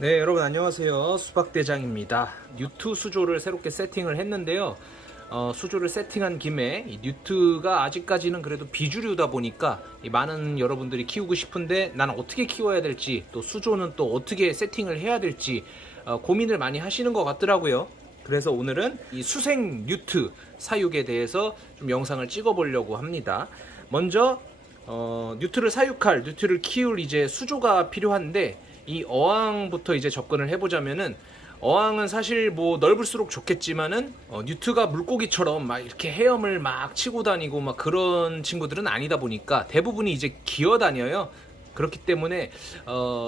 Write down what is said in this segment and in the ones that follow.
네, 여러분 안녕하세요. 수박대장입니다. 뉴트 수조를 새롭게 세팅을 했는데요. 수조를 세팅한 김에 이 뉴트가 아직까지는 그래도 비주류다 보니까 많은 여러분들이 키우고 싶은데 난 어떻게 키워야 될지, 또 수조는 또 어떻게 세팅을 해야 될지 고민을 많이 하시는 것 같더라고요. 그래서 오늘은 이 수생 뉴트 사육에 대해서 좀 영상을 찍어 보려고 합니다. 먼저 뉴트를 키울 이제 수조가 필요한데, 이 어항부터 이제 접근을 해보자면은, 어항은 사실 뭐 넓을수록 좋겠지만은 뉴트가 물고기처럼 막 이렇게 헤엄을 막 치고 다니고 막 그런 친구들은 아니다 보니까 대부분이 이제 기어 다녀요. 그렇기 때문에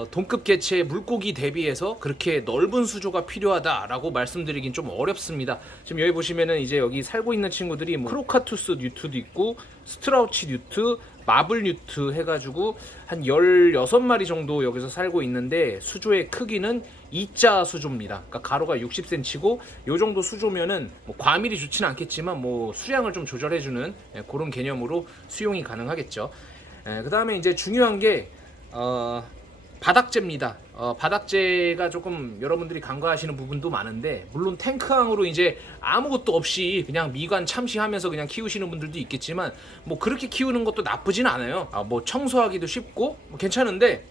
동급 개체의 물고기 대비해서 그렇게 넓은 수조가 필요하다라고 말씀드리긴 좀 어렵습니다. 지금 여기 보시면은 이제 여기 살고 있는 친구들이 뭐 크로카투스 뉴트도 있고 스트라우치 뉴트, 마블 뉴트 해가지고 한 16마리 정도 여기서 살고 있는데, 수조의 크기는 2자 수조입니다. 그러니까 가로가 60cm고 요 정도 수조면은 뭐 과밀이 좋지는 않겠지만 뭐 수량을 좀 조절해주는 그런 개념으로 수용이 가능하겠죠. 그 다음에 이제 중요한 게 바닥재입니다. 바닥재가 조금 여러분들이 간과하시는 부분도 많은데, 물론 탱크항으로 이제 아무것도 없이 그냥 미관 참시하면서 그냥 키우시는 분들도 있겠지만, 뭐 그렇게 키우는 것도 나쁘진 않아요. 뭐 청소하기도 쉽고 뭐 괜찮은데,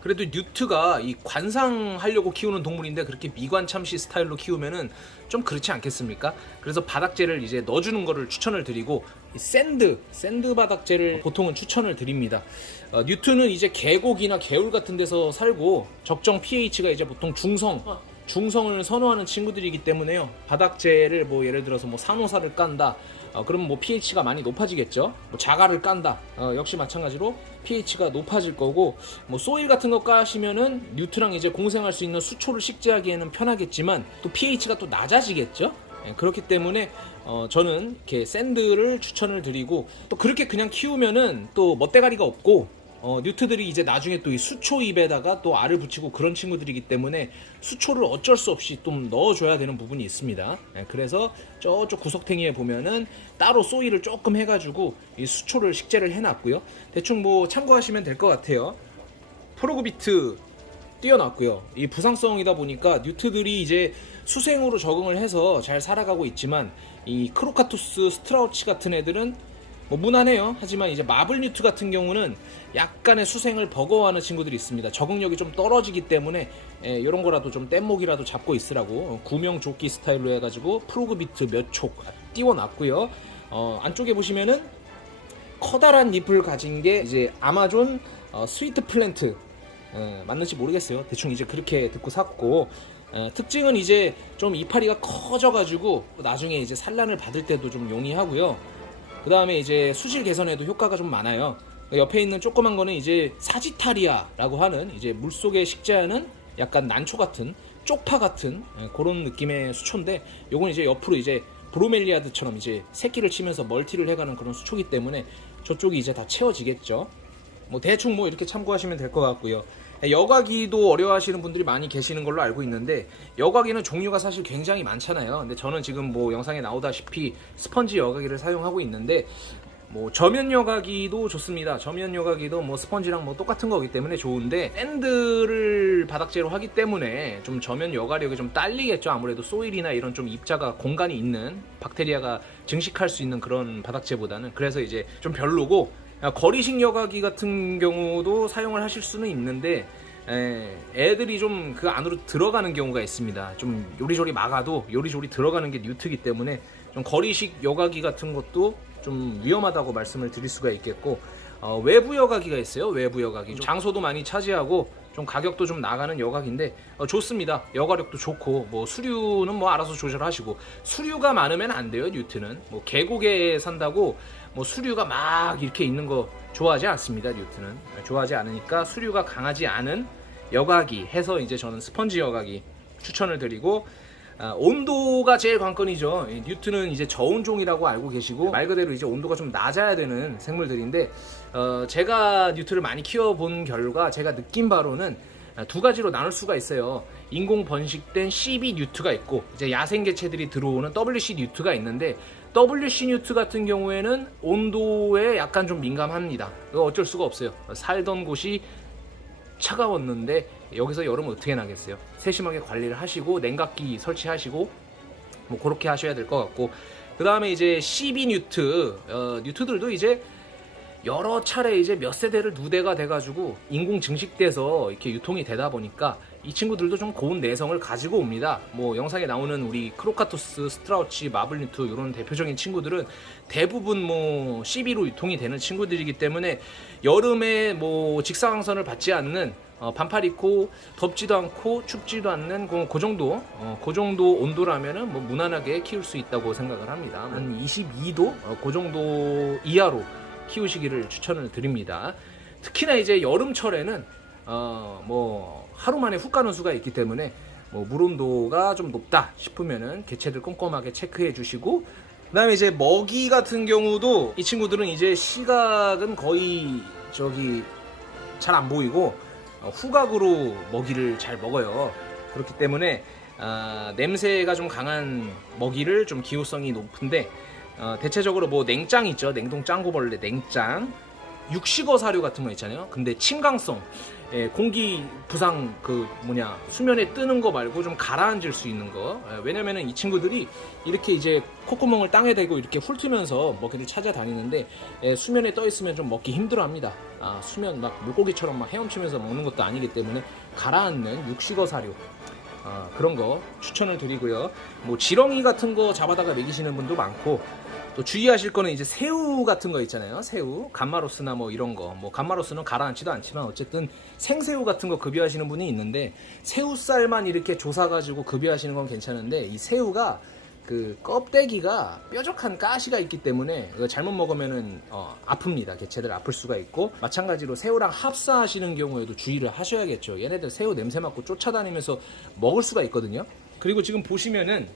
그래도 뉴트가 이 관상하려고 키우는 동물인데 그렇게 미관 참시 스타일로 키우면은 좀 그렇지 않겠습니까? 그래서 바닥재를 이제 넣어주는 거를 추천을 드리고, 이 샌드 바닥재를 보통은 추천을 드립니다. 뉴트는 이제 계곡이나 개울 같은 데서 살고 적정 pH가 이제 보통 중성을 선호하는 친구들이기 때문에요. 바닥재를 뭐 예를 들어서 뭐 산호사를 깐다. 그러면 뭐 pH가 많이 높아지겠죠. 뭐 자갈을 깐다. 역시 마찬가지로 pH가 높아질 거고, 뭐 소일 같은 거 까시면은 뉴트랑 이제 공생할 수 있는 수초를 식재하기에는 편하겠지만 또 pH가 또 낮아지겠죠. 그렇기 때문에 저는 이렇게 샌드를 추천을 드리고, 또 그렇게 그냥 키우면은 또 멋대가리가 없고, 뉴트들이 이제 나중에 또 이 수초 입에다가 또 알을 붙이고 그런 친구들이기 때문에 수초를 어쩔 수 없이 좀 넣어줘야 되는 부분이 있습니다. 그래서 저쪽 구석탱이에 보면은 따로 소일을 조금 해가지고 이 수초를 식재를 해놨고요. 대충 뭐 참고하시면 될 것 같아요. 프로그비트 띄워놨고요. 이 부상성이다 보니까 뉴트들이 이제 수생으로 적응을 해서 잘 살아가고 있지만, 이 크로카투스, 스트라우치 같은 애들은 뭐 무난해요. 하지만 이제 마블 뉴트 같은 경우는 약간의 수생을 버거워하는 친구들이 있습니다. 적응력이 좀 떨어지기 때문에 이런 거라도 좀 뗏목이라도 잡고 있으라고 구명조끼 스타일로 해가지고 프로그비트 몇 촉 띄워놨고요. 안쪽에 보시면은 커다란 잎을 가진 게 이제 아마존 스위트 플랜트, 맞는지 모르겠어요. 대충 이제 그렇게 듣고 샀고, 특징은 이제 좀 이파리가 커져가지고 나중에 이제 산란을 받을 때도 좀 용이하고요. 그 다음에 이제 수질 개선에도 효과가 좀 많아요. 옆에 있는 조그만 거는 이제 사지타리아라고 하는, 이제 물속에 식재하는 약간 난초 같은, 쪽파 같은 그런 느낌의 수초인데, 요건 이제 옆으로 이제 브로멜리아드처럼 이제 새끼를 치면서 멀티를 해가는 그런 수초기 때문에 저쪽이 이제 다 채워지겠죠. 뭐 대충 뭐 이렇게 참고하시면 될 것 같고요. 여과기도 어려워하시는 분들이 많이 계시는 걸로 알고 있는데, 여과기는 종류가 사실 굉장히 많잖아요. 근데 저는 지금 뭐 영상에 나오다시피 스펀지 여과기를 사용하고 있는데, 뭐 저면 여과기도 좋습니다. 저면 여과기도 뭐 스펀지랑 뭐 똑같은 거기 때문에 좋은데, 샌드를 바닥재로 하기 때문에 좀 저면 여과력이 좀 딸리겠죠. 아무래도 소일이나 이런 좀 입자가 공간이 있는, 박테리아가 증식할 수 있는 그런 바닥재보다는. 그래서 이제 좀 별로고, 거리식 여과기 같은 경우도 사용을 하실 수는 있는데, 애들이 좀 그 안으로 들어가는 경우가 있습니다. 좀 요리조리 막아도 요리조리 들어가는 게 뉴트이기 때문에 좀 거리식 여과기 같은 것도 좀 위험하다고 말씀을 드릴 수가 있겠고, 외부 여과기가 있어요. 외부 여과기 장소도 많이 차지하고 좀 가격도 좀 나가는 여과기인데 좋습니다. 여과력도 좋고, 뭐 수류는 뭐 알아서 조절하시고, 수류가 많으면 안 돼요. 뉴트는 뭐 계곡에 산다고 뭐 수류가 막 이렇게 있는 거 좋아하지 않습니다. 뉴트는 좋아하지 않으니까 수류가 강하지 않은 여과기 해서 이제 저는 스펀지 여과기 추천을 드리고, 온도가 제일 관건이죠. 뉴트는 이제 저온종이라고 알고 계시고, 말 그대로 이제 온도가 좀 낮아야 되는 생물들인데, 제가 뉴트를 많이 키워본 결과 제가 느낀 바로는 두 가지로 나눌 수가 있어요. 인공 번식된 CB 뉴트가 있고, 이제 야생 개체들이 들어오는 WC 뉴트가 있는데, WC 뉴트 같은 경우에는 온도에 약간 좀 민감합니다. 이거 어쩔 수가 없어요. 살던 곳이 차가웠는데 여기서 여름 어떻게 나겠어요. 세심하게 관리를 하시고 냉각기 설치하시고 뭐 그렇게 하셔야 될 것 같고, 그 다음에 이제 CB 뉴트들도 이제 여러 차례 이제 몇 세대를 누대가 돼가지고 인공 증식돼서 이렇게 유통이 되다 보니까 이 친구들도 좀 고운 내성을 가지고 옵니다. 뭐 영상에 나오는 우리 크로카토스, 스트라우치, 마블 뉴트 이런 대표적인 친구들은 대부분 뭐 CB로 유통이 되는 친구들이기 때문에 여름에 뭐 직사광선을 받지 않는 반팔 입고 덥지도 않고 춥지도 않는 그 정도 그 정도 온도라면은 뭐 무난하게 키울 수 있다고 생각을 합니다. 한 22도 그 정도 이하로 키우시기를 추천을 드립니다. 특히나 이제 여름철에는 뭐 하루 만에 훅 가는 수가 있기 때문에 뭐 물 온도가 좀 높다 싶으면은 개체들 꼼꼼하게 체크해 주시고, 그다음에 이제 먹이 같은 경우도 이 친구들은 이제 시각은 거의 잘 안 보이고 후각으로 먹이를 잘 먹어요. 그렇기 때문에 냄새가 좀 강한 먹이를 좀 기호성이 높은데, 대체적으로 뭐 냉짱 있죠. 냉동 짱구벌레 냉짱, 육식어 사료 같은 거 있잖아요. 근데 침강성, 공기 부상 수면에 뜨는 거 말고 좀 가라앉을 수 있는 거. 왜냐면은 이 친구들이 이렇게 이제 콧구멍을 땅에 대고 이렇게 훑으면서 먹이를 찾아다니는데 수면에 떠 있으면 좀 먹기 힘들어합니다. 수면 막 물고기처럼 막 헤엄치면서 먹는 것도 아니기 때문에 가라앉는 육식어 사료, 그런 거 추천을 드리고요. 뭐 지렁이 같은 거 잡아다가 먹이시는 분도 많고, 또 주의하실 거는 이제 새우 같은 거 있잖아요. 새우, 감마로스나 뭐 이런 거. 뭐 감마로스는 가라앉지도 않지만 어쨌든 생새우 같은 거 급여하시는 분이 있는데, 새우살만 이렇게 조사가지고 급여하시는 건 괜찮은데 이 새우가 그 껍데기가 뾰족한 가시가 있기 때문에 잘못 먹으면은 아픕니다. 개체들 아플 수가 있고, 마찬가지로 새우랑 합사하시는 경우에도 주의를 하셔야겠죠. 얘네들 새우 냄새 맡고 쫓아다니면서 먹을 수가 있거든요. 그리고 지금 보시면은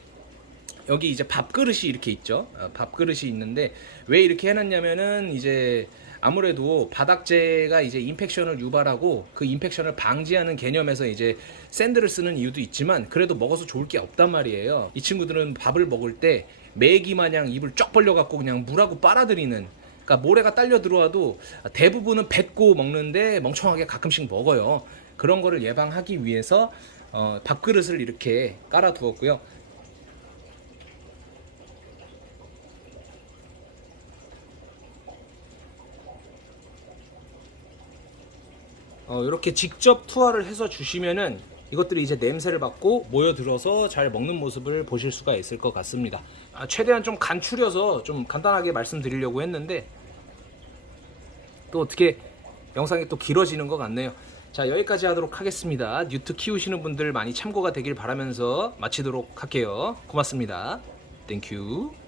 여기 이제 밥그릇이 이렇게 있죠. 밥그릇이 있는데 왜 이렇게 해놨냐면은 이제 아무래도 바닥재가 이제 인펙션을 유발하고 그 인펙션을 방지하는 개념에서 이제 샌드를 쓰는 이유도 있지만, 그래도 먹어서 좋을 게 없단 말이에요. 이 친구들은 밥을 먹을 때 메기 마냥 입을 쫙 벌려 갖고 그냥 물하고 빨아들이는, 그러니까 모래가 딸려 들어와도 대부분은 뱉고 먹는데 멍청하게 가끔씩 먹어요. 그런 거를 예방하기 위해서 밥그릇을 이렇게 깔아 두었고요. 이렇게 직접 투하를 해서 주시면은 이것들이 이제 냄새를 맡고 모여들어서 잘 먹는 모습을 보실 수가 있을 것 같습니다. 최대한 좀 간추려서 좀 간단하게 말씀드리려고 했는데 또 어떻게 영상이 또 길어지는 것 같네요. 자, 여기까지 하도록 하겠습니다. 뉴트 키우시는 분들 많이 참고가 되길 바라면서 마치도록 할게요. 고맙습니다. 땡큐.